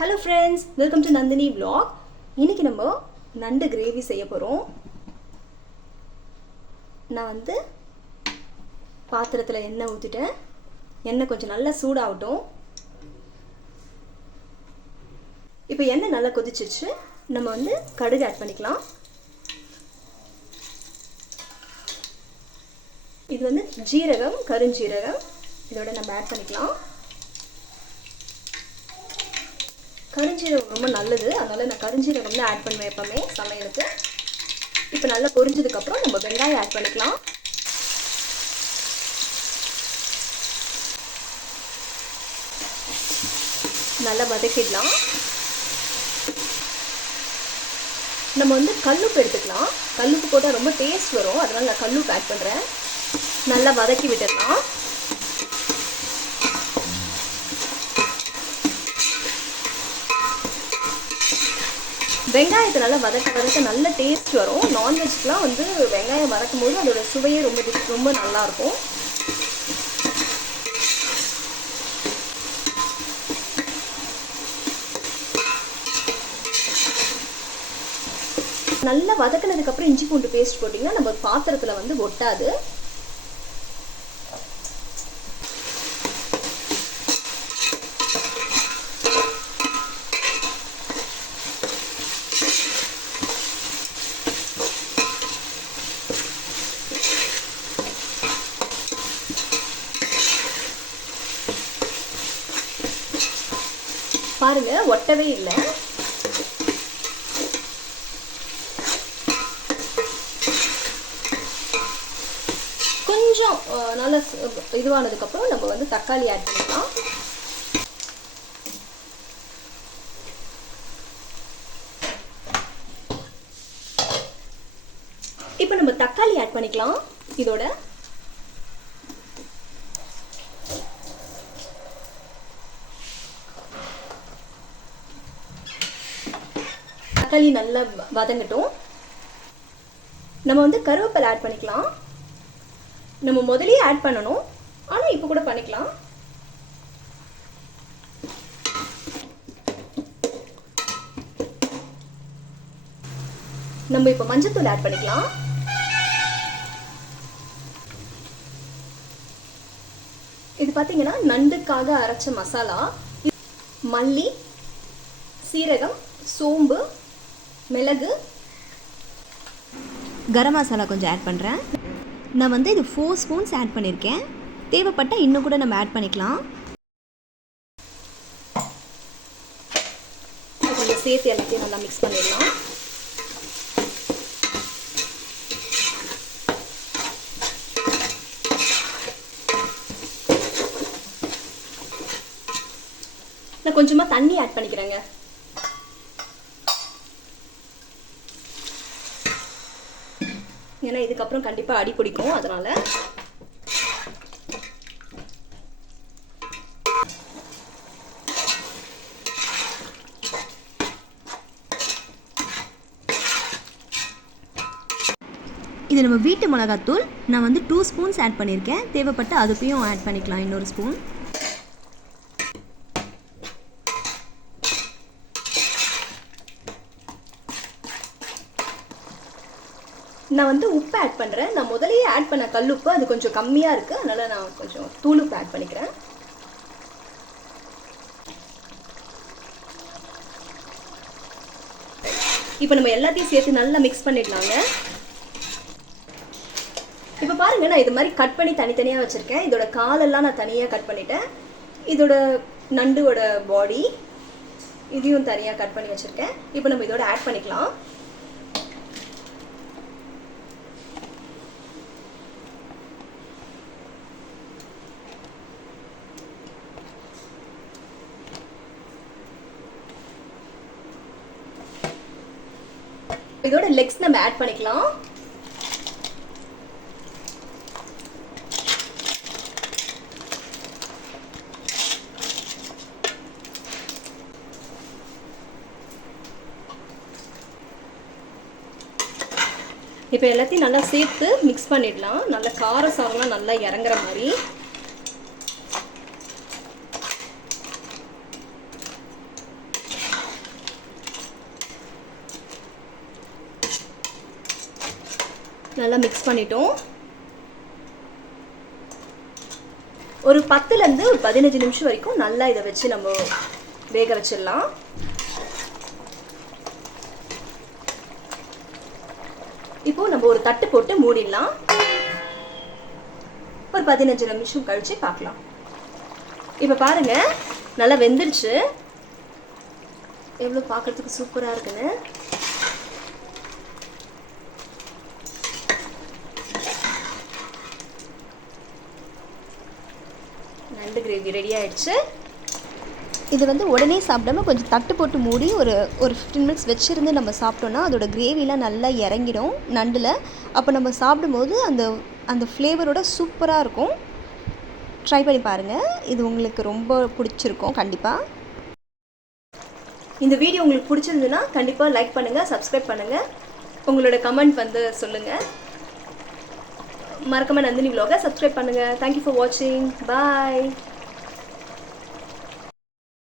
Hello friends, welcome to Nandini vlog. இன்றைக்கி நம்ம நண்டு கிரேவி செய்ய போகிறோம். நான் வந்து பாத்திரத்தில் எண்ணெய் ஊற்றிட்டேன். எண்ணெய் கொஞ்சம் நல்லா சூடாகட்டும். இப்போ எண்ணெய் நல்லா கொதிச்சிருச்சு. நம்ம வந்து கடுகு ஆட் பண்ணிக்கலாம். இது வந்து ஜீரகம், கருஞ்சீரகம் இதோட நம்ம ஆட் பண்ணிக்கலாம். கருஞ்சீரகம் ரொம்ப நல்லது, அதனால் நான் கருஞ்சீரகம் தான் ஆட் பண்ணுவேன் எப்போவுமே சமையலுக்கு. இப்போ நல்லா பொரிஞ்சதுக்கப்புறம் நம்ம வெங்காயம் ஆட் பண்ணிக்கலாம். நல்லா வதக்கிடலாம். நம்ம வந்து கல்லுப்பு எடுத்துக்கலாம். கல்லுப்பு போட்டால் ரொம்ப டேஸ்ட் வரும், அதனால் நான் கல்லுப்பு ஆட் பண்ணுறேன். நல்லா வதக்கி விட்டுடலாம். வெங்காயத்தை நல்லா வதக்க நல்ல டேஸ்ட் வரும். நான்வெஜ்க்குலாம் வந்து வெங்காயம் வதக்கும் போது அதோட சுவையே ரொம்ப நல்லாயிருக்கும். நல்லா வதக்கினதுக்கப்புறம் இஞ்சி பூண்டு பேஸ்ட் போட்டிங்கன்னா நம்ம பாத்திரத்தில் வந்து ஒட்டாது. பாருங்க, ஒட்டவே இல்லை. கொஞ்சம் நல்லா இதுவானதுக்கப்புறம் நம்ம வந்து தக்காளி ஆட் பண்ணிக்கலாம். இப்போ நம்ம தக்காளி ஆட் பண்ணிக்கலாம். இதோட தக்காளி நல்லா வதங்கட்டும். நம்ம வந்து கருவேப்பிலை ஆட் பண்ணிக்கலாம். நம்ம முதல்லயே ஆட் பண்ணணும், ஆனால் இப்போ கூட பண்ணிக்கலாம். நம்ம இப்போ மஞ்சத்தூள் ஆட் பண்ணிக்கலாம். இது பார்த்தீங்கன்னா நண்டுக்காக அரைச்ச மசாலா. மல்லி, சீரகம், சோம்பு, மிளகு, கரம் மசாலா கொஞ்சம் ஆட் பண்ணுறேன். நான் வந்து இது 4 ஸ்பூன்ஸ் ஆட் பண்ணியிருக்கேன். தேவைப்பட்டால் இன்னும் கூட நம்ம ஆட் பண்ணிக்கலாம். கொஞ்சம் சேர்த்து எல்லாத்தையும் நல்லா மிக்ஸ் பண்ணிடலாம். நான் கொஞ்சமாக தண்ணி ஆட் பண்ணிக்கிறேங்க. ஏன்னா இதுக்கப்புறம் கண்டிப்பாக அடி பிடிக்கும், அதனால. இது நம்ம வீட்டு மிளகாத்தூள். நான் வந்து 2 ஸ்பூன்ஸ் ஆட் பண்ணியிருக்கேன். தேவைப்பட்ட அதுப்பையும் ஆட் பண்ணிக்கலாம், இன்னொரு ஸ்பூன். நான் வந்து உப்பு ஆட் பண்ணுறேன். நான் முதலையே ஆட் பண்ண கல்லுப்பு அது கொஞ்சம் கம்மியாக இருக்குது, அதனால் நான் கொஞ்சம் தூளுப்பு ஆட் பண்ணிக்கிறேன். இப்போ நம்ம எல்லாத்தையும் சேர்த்து நல்லா மிக்ஸ் பண்ணிடலாங்க. இப்போ பாருங்கள், நான் இது மாதிரி கட் பண்ணி தனித்தனியாக வச்சுருக்கேன். இதோட காலெல்லாம் நான் தனியாக கட் பண்ணிட்டேன். இதோட நண்டோட பாடி இதையும் தனியாக கட் பண்ணி வச்சுருக்கேன். இப்போ நம்ம இதோட ஆட் பண்ணிக்கலாம். இதோட லெக்ஸ் நம்ம ஆட் பண்ணிக்கலாம். இப்போ எல்லாத்தையும் நல்லா சேர்த்து மிக்ஸ் பண்ணிடலாம். நல்லா கார சாரெலாம் நல்லா இறங்குற மாதிரி. நல்லா மிக்ஸ் பண்ணிட்டோம். ஒரு 10லேருந்து ஒரு 15 நிமிஷம் வரைக்கும் நல்லா இதை வச்சு நம்ம வேக வச்சிடலாம். இப்போ நம்ம ஒரு தட்டு போட்டு மூடிடலாம். ஒரு 15 நிமிஷம் கழிச்சு பார்க்கலாம். இப்போ பாருங்க, நல்லா வெந்துருச்சு. எவ்வளோ பார்க்கறதுக்கு சூப்பராக இருக்குன்னு. நண்டு கிரேவி ரெடி ஆயிடுச்சு. இது வந்து உடனே சாப்பிடாம கொஞ்சம் தட்டு போட்டு மூடி ஒரு 15 மினிட்ஸ் வச்சுருந்து நம்ம சாப்பிட்டோன்னா அதோட கிரேவிலாம் நல்லா இறங்கிடும் நண்டில். அப்போ நம்ம சாப்பிடும்போது அந்த ஃப்ளேவரோட சூப்பராக இருக்கும். ட்ரை பண்ணி பாருங்கள், இது உங்களுக்கு ரொம்ப பிடிச்சிருக்கும் கண்டிப்பாக. இந்த வீடியோ உங்களுக்கு பிடிச்சிருந்துன்னா கண்டிப்பாக லைக் பண்ணுங்கள், சப்ஸ்கிரைப் பண்ணுங்கள், உங்களோட கமெண்ட் வந்து சொல்லுங்கள். மறக்காம நந்தினி vlog-ஐ சப்ஸ்கிரைப் பண்ணுங்கள். தேங்க்யூ ஃபார் வாட்சிங். பாய்.